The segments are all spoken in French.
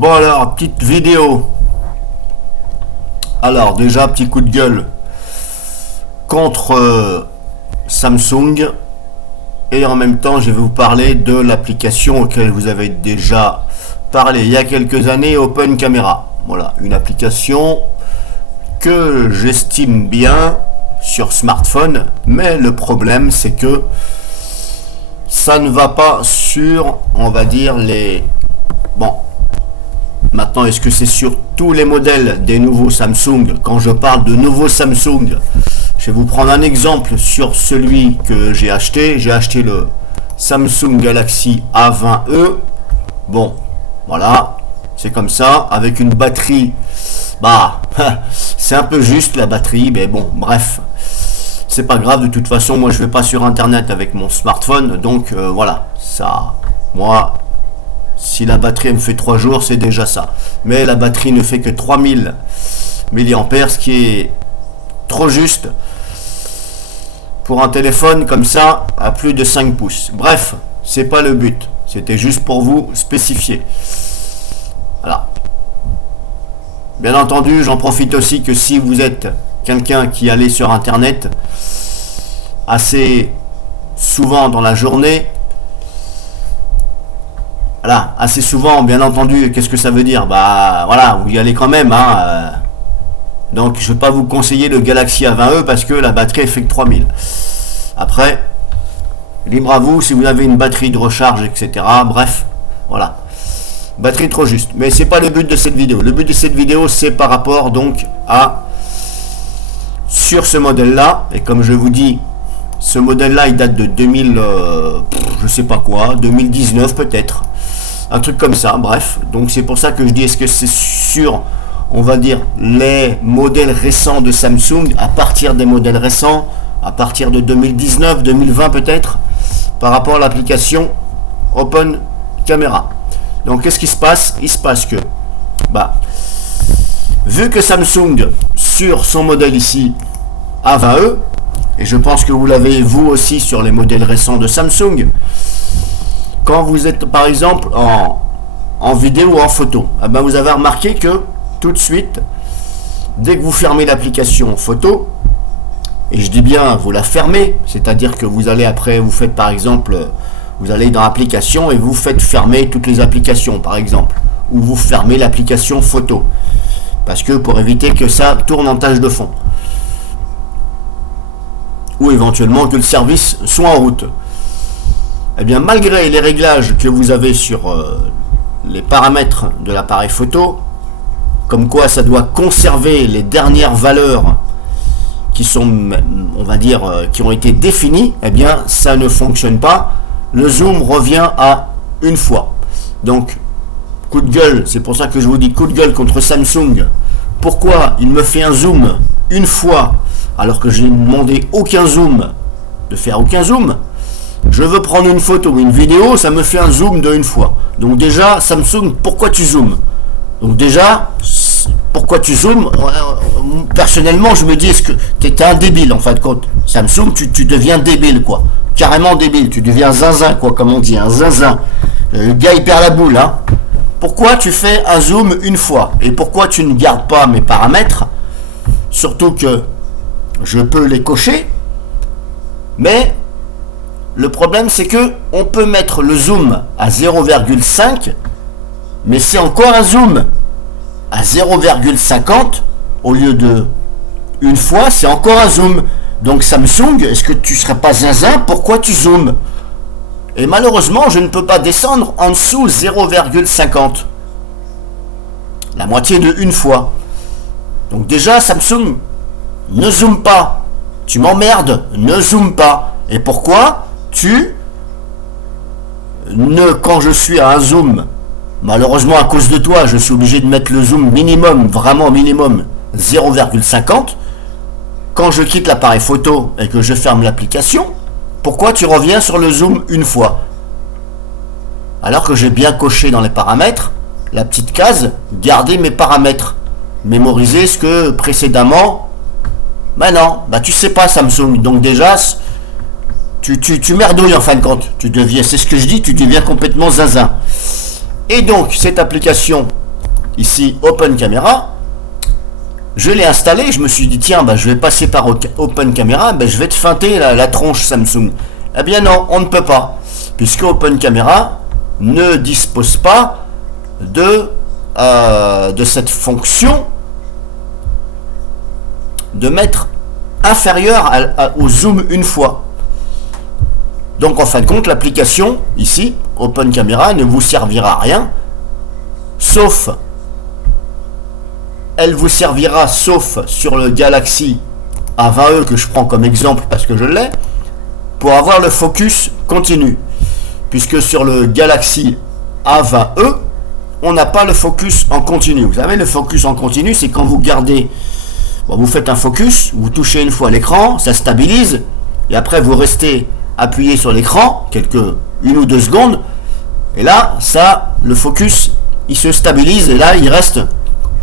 Bon alors, petite vidéo. Alors déjà, petit coup de gueule contre Samsung. Et en même temps, je vais vous parler de l'application auquel vous avez déjà parlé il y a quelques années, Open Camera. Voilà, une application que j'estime bien sur smartphone. Mais le problème, c'est que ça ne va pas sur, on va dire, les... Bon, maintenant, est-ce que c'est sur tous les modèles des nouveaux Samsung? Quand je parle de nouveaux Samsung, je vais vous prendre un exemple sur celui que j'ai acheté. J'ai acheté le Samsung Galaxy A20e. Bon, voilà, c'est comme ça, avec une batterie, bah, c'est un peu juste la batterie, mais bon, bref, c'est pas grave, de toute façon, moi je vais pas sur internet avec mon smartphone, donc voilà, ça, moi, si la batterie me fait 3 jours, c'est déjà ça. Mais la batterie ne fait que 3000 mAh, ce qui est trop juste pour un téléphone comme ça à plus de 5 pouces. Bref, c'est pas le but. C'était juste pour vous spécifier. Voilà. Bien entendu, j'en profite aussi que si vous êtes quelqu'un qui allait sur internet assez souvent dans la journée, voilà, assez souvent, bien entendu, qu'est-ce que ça veut dire? Bah voilà, vous y allez quand même, hein. Donc je ne vais pas vous conseiller le Galaxy A20e parce que la batterie fait que 3000. Après, libre à vous si vous avez une batterie de recharge, etc. Bref, voilà. Batterie trop juste. Mais c'est pas le but de cette vidéo. Le but de cette vidéo, c'est par rapport donc à sur ce modèle-là. Et comme je vous dis, ce modèle-là, il date de 2000, je sais pas quoi, 2019 peut-être. Un truc comme ça, bref. Donc c'est pour ça que je dis, est-ce que c'est sur, on va dire, les modèles récents de Samsung, à partir des modèles récents, à partir de 2019, 2020 peut-être, par rapport à l'application Open Camera. Donc qu'est-ce qui se passe? Il se passe que, bah, vu que Samsung, sur son modèle ici, A20e, et je pense que vous l'avez vous aussi sur les modèles récents de Samsung, quand vous êtes par exemple en vidéo ou en photo, eh ben vous avez remarqué que tout de suite, dès que vous fermez l'application photo, et je dis bien vous la fermez, c'est-à-dire que vous allez après, vous faites par exemple, vous allez dans l'application et vous faites fermer toutes les applications par exemple, ou vous fermez l'application photo, parce que pour éviter que ça tourne en tâche de fond, ou éventuellement que le service soit en route. Eh bien, malgré les réglages que vous avez sur les paramètres de l'appareil photo, comme quoi ça doit conserver les dernières valeurs qui sont, on va dire, qui ont été définies, eh bien, ça ne fonctionne pas. Le zoom revient à une fois. Donc, coup de gueule, c'est pour ça que je vous dis coup de gueule contre Samsung. Pourquoi il me fait un zoom une fois alors que je n'ai demandé aucun zoom, de faire aucun zoom? Je veux prendre une photo ou une vidéo, ça me fait un zoom de une fois. Donc déjà, Samsung, pourquoi tu zoomes? Donc déjà, pourquoi tu zoomes? Personnellement, je me dis, est-ce que tu es un débile en fin de compte? Samsung, tu deviens débile, quoi. Carrément débile, tu deviens zinzin, quoi, comme on dit, un zinzin. Le gars, il perd la boule, hein. Pourquoi tu fais un zoom une fois? Et pourquoi tu ne gardes pas mes paramètres? Surtout que je peux les cocher, mais le problème c'est que on peut mettre le zoom à 0,5, mais c'est encore un zoom à 0,50 au lieu de une fois, c'est encore un zoom. Donc Samsung, est-ce que tu serais pas zinzin? Pourquoi tu zoomes? Et malheureusement, je ne peux pas descendre en dessous 0,50, la moitié de une fois. Donc déjà, Samsung, ne zoome pas. Tu m'emmerdes, ne zoome pas. Et pourquoi quand je suis à un zoom, malheureusement à cause de toi, je suis obligé de mettre le zoom minimum, vraiment minimum 0,50. Quand je quitte l'appareil photo et que je ferme l'application, pourquoi tu reviens sur le zoom une fois? Alors que j'ai bien coché dans les paramètres la petite case, garder mes paramètres, mémoriser ce que précédemment. Ben non, bah tu sais pas Samsung, donc déjà tu merdouilles en fin de compte, tu deviens, c'est ce que je dis, tu deviens complètement zinzin. Et donc cette application ici Open Camera, je l'ai installé, je me suis dit tiens, je vais passer par Open Camera, je vais te feinter la tronche Samsung. Eh bien non, on ne peut pas, puisque Open Camera ne dispose pas de cette fonction de mettre inférieur au zoom une fois. Donc en fin de compte, l'application ici, Open Camera, ne vous servira à rien, sauf, elle vous servira sauf sur le Galaxy A20e que je prends comme exemple parce que je l'ai, pour avoir le focus continu. Puisque sur le Galaxy A20e, on n'a pas le focus en continu. Vous savez, le focus en continu, c'est quand vous gardez, vous faites un focus, vous touchez une fois l'écran, ça stabilise, et après vous restez appuyé sur l'écran, une ou deux secondes, et là, ça, le focus, il se stabilise, et là, il reste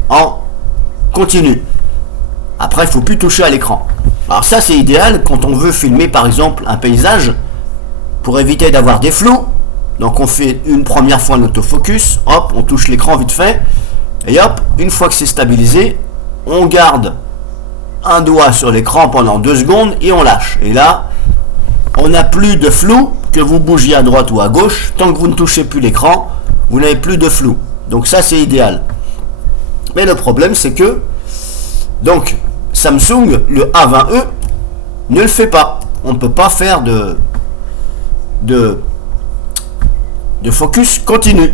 en continu. Après, il ne faut plus toucher à l'écran. Alors ça, c'est idéal quand on veut filmer, par exemple, un paysage, pour éviter d'avoir des flous. Donc on fait une première fois l'autofocus, hop, on touche l'écran vite fait, et hop, une fois que c'est stabilisé, on garde un doigt sur l'écran pendant 2 secondes et on lâche. Et là, on n'a plus de flou, que vous bougiez à droite ou à gauche, tant que vous ne touchez plus l'écran, vous n'avez plus de flou. Donc ça, c'est idéal. Mais le problème, c'est que, donc, Samsung, le A20e, ne le fait pas. On ne peut pas faire de focus continu.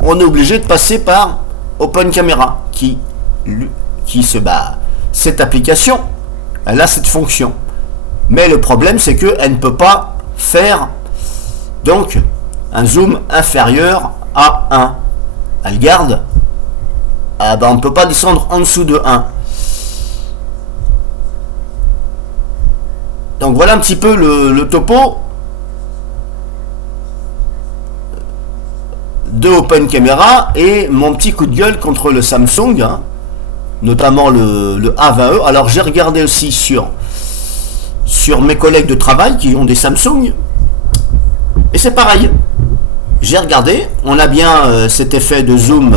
On est obligé de passer par Open Camera, cette application, elle a cette fonction. Mais le problème, c'est qu'elle ne peut pas faire donc un zoom inférieur à 1. Elle garde, on ne peut pas descendre en dessous de 1. Donc voilà un petit peu le topo de Open Camera et mon petit coup de gueule contre le Samsung, notamment le A20e. Alors j'ai regardé aussi sur mes collègues de travail qui ont des Samsung, et c'est pareil. J'ai regardé, on a bien cet effet de zoom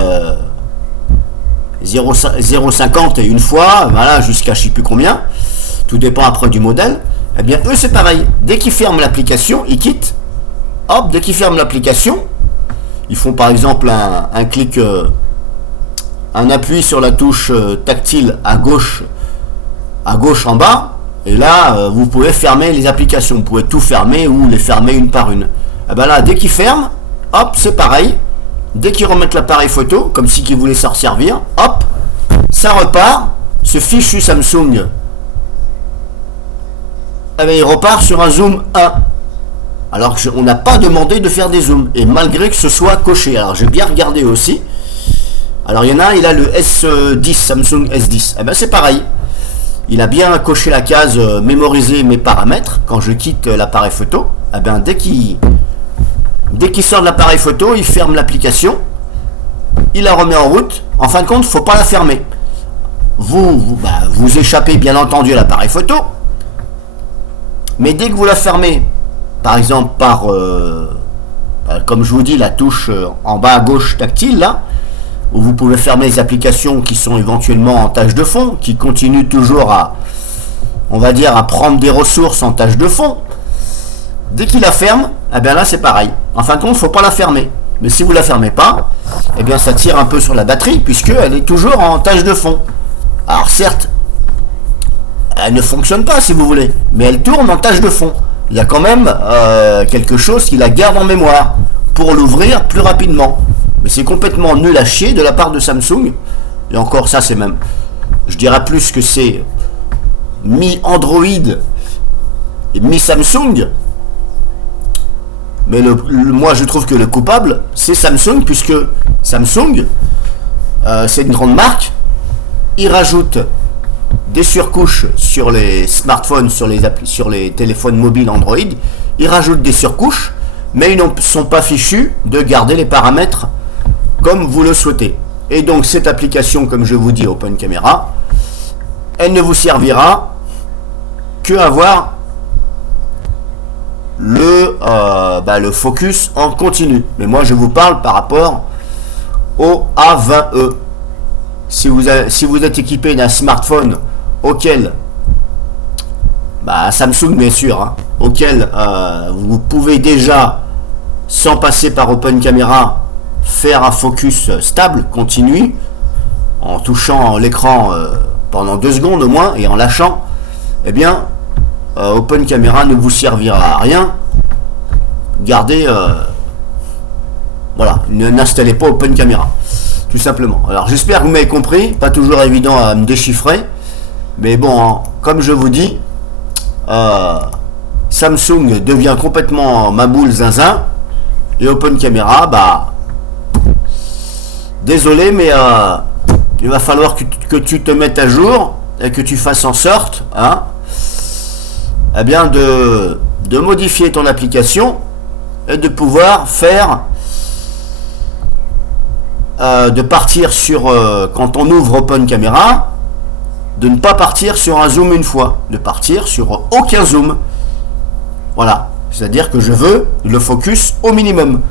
0,50 et une fois, voilà, jusqu'à je sais plus combien, tout dépend après du modèle. Eh bien eux c'est pareil, dès qu'ils ferment l'application, ils quittent, hop, dès qu'ils ferment l'application, ils font par exemple un clic, un appui sur la touche tactile à gauche en bas, et là vous pouvez fermer les applications, vous pouvez tout fermer ou les fermer une par une. Et bien là, dès qu'ils ferment, hop, c'est pareil, dès qu'ils remettent l'appareil photo, comme si qu'ils voulaient s'en servir, hop, ça repart, ce fichu Samsung, eh bien, il repart sur un zoom 1. Alors qu'on n'a pas demandé de faire des zooms, et malgré que ce soit coché. Alors j'ai bien regardé aussi. Alors il y en a un, il a le S10, Samsung S10. Eh bien c'est pareil. Il a bien coché la case mémoriser mes paramètres quand je quitte l'appareil photo. Eh bien dès qu'il sort de l'appareil photo, il ferme l'application, il la remet en route. En fin de compte, il ne faut pas la fermer. Vous échappez bien entendu à l'appareil photo, mais dès que vous la fermez, par exemple par, comme je vous dis, la touche en bas à gauche tactile, là, où vous pouvez fermer les applications qui sont éventuellement en tâche de fond, qui continuent toujours à prendre des ressources en tâche de fond. Dès qu'il la ferme, eh bien là c'est pareil. En fin de compte, il ne faut pas la fermer. Mais si vous ne la fermez pas, eh bien ça tire un peu sur la batterie, puisqu'elle est toujours en tâche de fond. Alors certes, elle ne fonctionne pas si vous voulez, mais elle tourne en tâche de fond. Il y a quand même quelque chose qui la garde en mémoire pour l'ouvrir plus rapidement. Mais c'est complètement nul à chier de la part de Samsung. Et encore ça, c'est même, je dirais plus que c'est mi-Android et mi-Samsung. Mais moi je trouve que le coupable c'est Samsung, puisque Samsung c'est une grande marque. Ils rajoutent des surcouches sur les smartphones, sur les téléphones mobiles Android. Ils rajoutent des surcouches, mais ils ne sont pas fichus de garder les paramètres comme vous le souhaitez. Et donc cette application, comme je vous dis, Open Camera, elle ne vous servira que à avoir le focus en continu. Mais moi je vous parle par rapport au A20e. si vous êtes équipé d'un smartphone auquel, Samsung bien sûr, hein, auquel vous pouvez déjà, sans passer par Open Camera, faire un focus stable, continu, en touchant l'écran pendant 2 secondes au moins et en lâchant, eh bien Open Camera ne vous servira à rien. Gardez, voilà, n'installez pas Open Camera, tout simplement. Alors j'espère que vous m'avez compris, pas toujours évident à me déchiffrer, mais bon, hein, comme je vous dis, Samsung devient complètement ma boule zinzin, et Open Camera, désolé, mais il va falloir que tu te mettes à jour et que tu fasses en sorte, hein, eh bien de modifier ton application et de pouvoir faire, de partir sur, quand on ouvre Open Camera, de ne pas partir sur un zoom une fois, de partir sur aucun zoom. Voilà, c'est-à-dire que je veux le focus au minimum.